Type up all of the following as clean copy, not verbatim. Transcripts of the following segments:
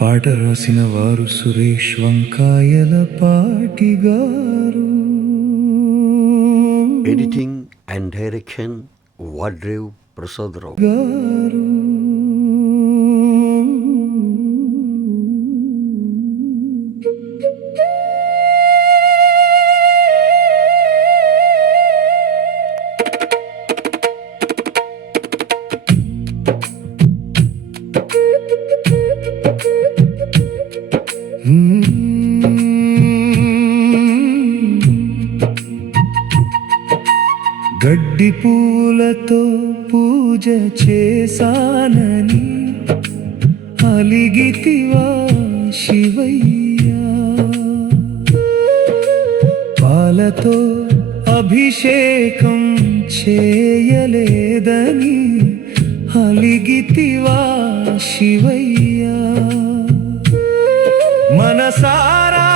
పాట రాసిన వారు సురేష్ వంకాయలపాటి గారు. Editing and direction Vodarevu Prasadarao గారు. గడ్డి పూలతో పూజ చేసానని అలిగితివా శివయ్యా, పాలతో అభిషేకం చేయలేదని అలిగితివా శివయ్యా, మనసారా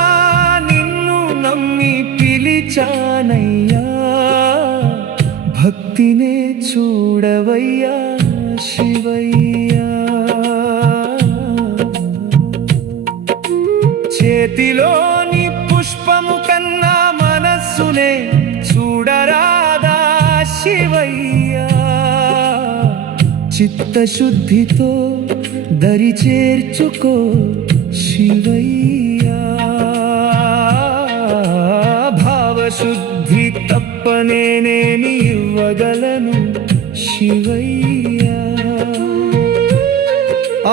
నిన్ను నమ్మి పిలిచానయ్యా, భక్తినే చూడవయ్యా శివయ్యా, చేతిలోని పుష్పము కన్నా మనస్సునే చూడరాదా శివయ్యా, చిత్తశుద్ధితో దరి చేర్చుకో శివయ్యా, భావశుద్ధి తప్పనేనేమి ఇవ్వగలను శివయ్యా,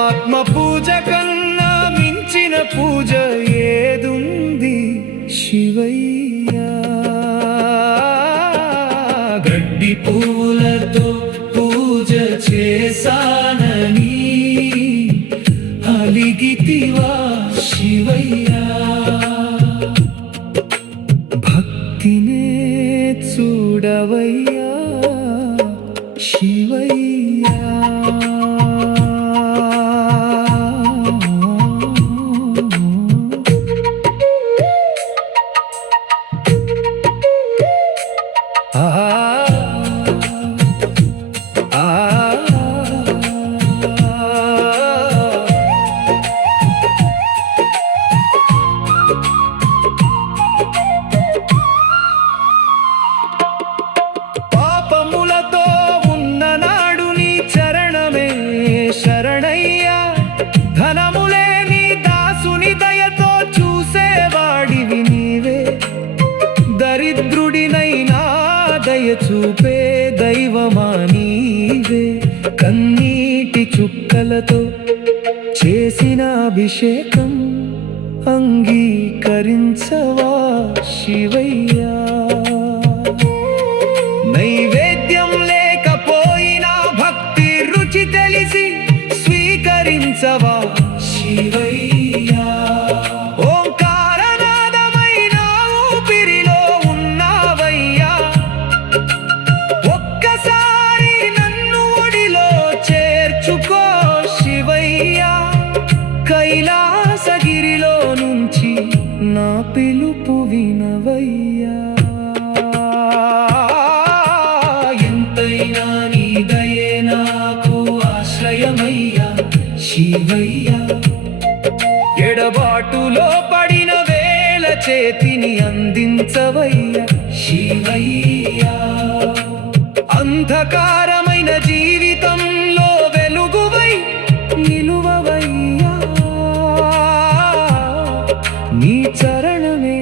ఆత్మ పూజ కన్నా మించిన పూజ ఏదుంది శివయ్యా, గడ్డి పూలతో పూజ చేసానని అలిగితివా శివయ్యా, భక్తినే చూడవయ్యా శివయ్యా. పాపములతో ఉన్ననాడు నీ చరణమే శరణయ్యా, ధనములే నీ దాసుని దయతో చూసేవాడివి నీవే, దరిద్రుడినైనా దయ చూపే దైవమా నీవే, కన్నీటి చుక్కలతో చేసిన అభిషేకం అంగీకరించవా శివయ్యా, నైవేద్యం లేకపోయినా భక్తి రుచి తెలిసి స్వీకరించవా శివయ్యా, ఓంకారనాదమైన ఊపిరిలో ఉన్నావయ్యా, ఒక్కసారి నన్ను ఒడిలో చేర్చుకో శివయ్యా, కైలాసగిరిలో నుంచి నా పిలుపు వినవయ్యా, ఎంతైనా నీ దయే నాకు ఆశ్రయమయ్యా శివయ్యా, ఎడబాటులో పడిన వేళ చేతిని అందించవయ్యా శివయ్యా, అంధకారమైన జీవితంలో వెలుగువై నిలువవయ్యా, నీ చరణమే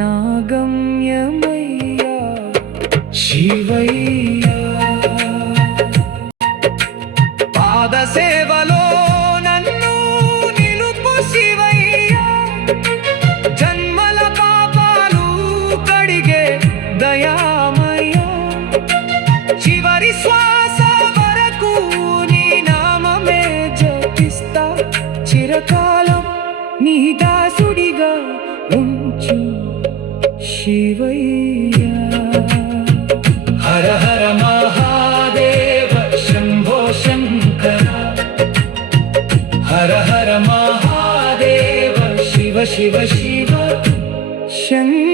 నా గమ్యమయ్యా శివయ్యా, పాద సేవలో నన్ను నిలుపు శివయ్యా, జన్మల పాపాలు కడిగే దయామయ్యా, చివరి శ్వాస వరకు నీ నామమే జపిస్తా, చిరకాలం నీ దాసుడిగా ఉంచు శివయ్యా, హర హర మహాదేవ శంభో శంకర, హర హర మహాదేవ శివ శివ శివ శంకర.